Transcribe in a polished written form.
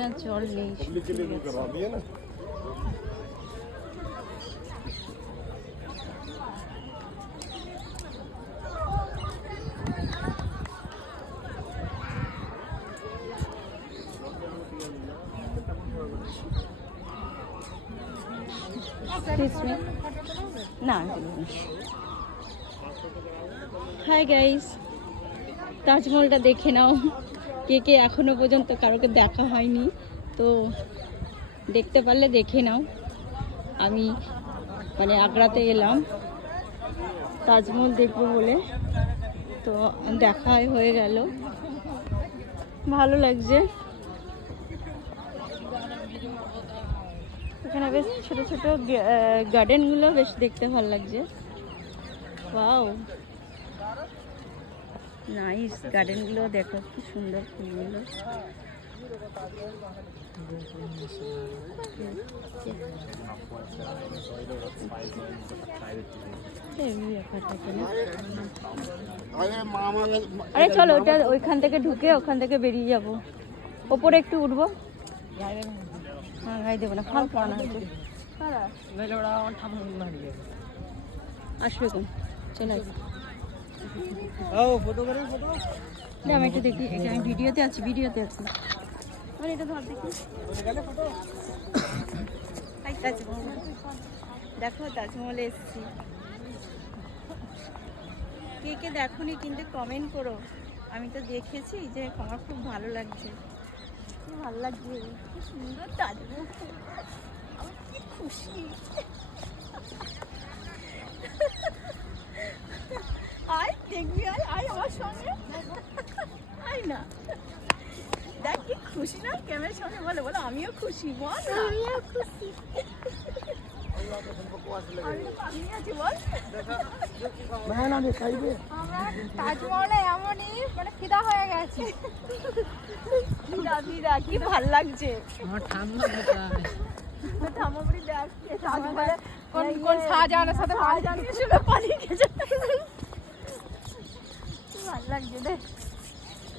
না জল নেই। না হাই গাইস, তাজমহলটা দেখে নাও। কে কে এখনো পর্যন্ত কারোকে দেখা হয়নি তো দেখতে পারলে দেখে নাও। আমি মানে আগ্রাতে এলাম তাজমহল দেখবো বলে, তো দেখা হয়ে গেল, ভালো লাগছে। এখানে বেশ ছোট ছোট গার্ডেনগুলো বেশ দেখতে ভালো লাগছে। ওয়াও নাইস, গার্ডেনগুলো দেখো কি সুন্দর ফুলগুলো। আরে চলো ওটা ওইখান থেকে ঢুকে ওখান থেকে বেরিয়ে যাব, ওপরে একটু উঠবো। হ্যাঁ গাই দেবো না, ফাল পড়ানো হয়েছে। আসবে কোন চলে আসবে। আমি একটু দেখি, আমি ভিডিওতে আছি, এটা ধর দেখি। দেখো তাজমহলে এসেছি। কে কে দেখোনি কিন্তু কমেন্ট করো। আমি তো দেখেছি, যে আমার খুব ভালো লাগছে, খুব ভালো লাগছে, খুব সুন্দর তাজমহল। আমি কি খুশি। আয় দেখবি, আয় আমার সঙ্গে, আয় না। দেখ কি খুশি না, ক্যামেরার সামনে বলে বলো আমিও খুশি, বল আমিও খুশি। তাজমহলে এমনই মানে ফিদা হয়ে গেছে, ফিদা কি ভাল লাগছে। ঠাম্মাবুড়ি দেখ তাজমহলে কোন শাহজাহানের সাথে পালিয়ে গেছে, ভাল লাগছে দেখ।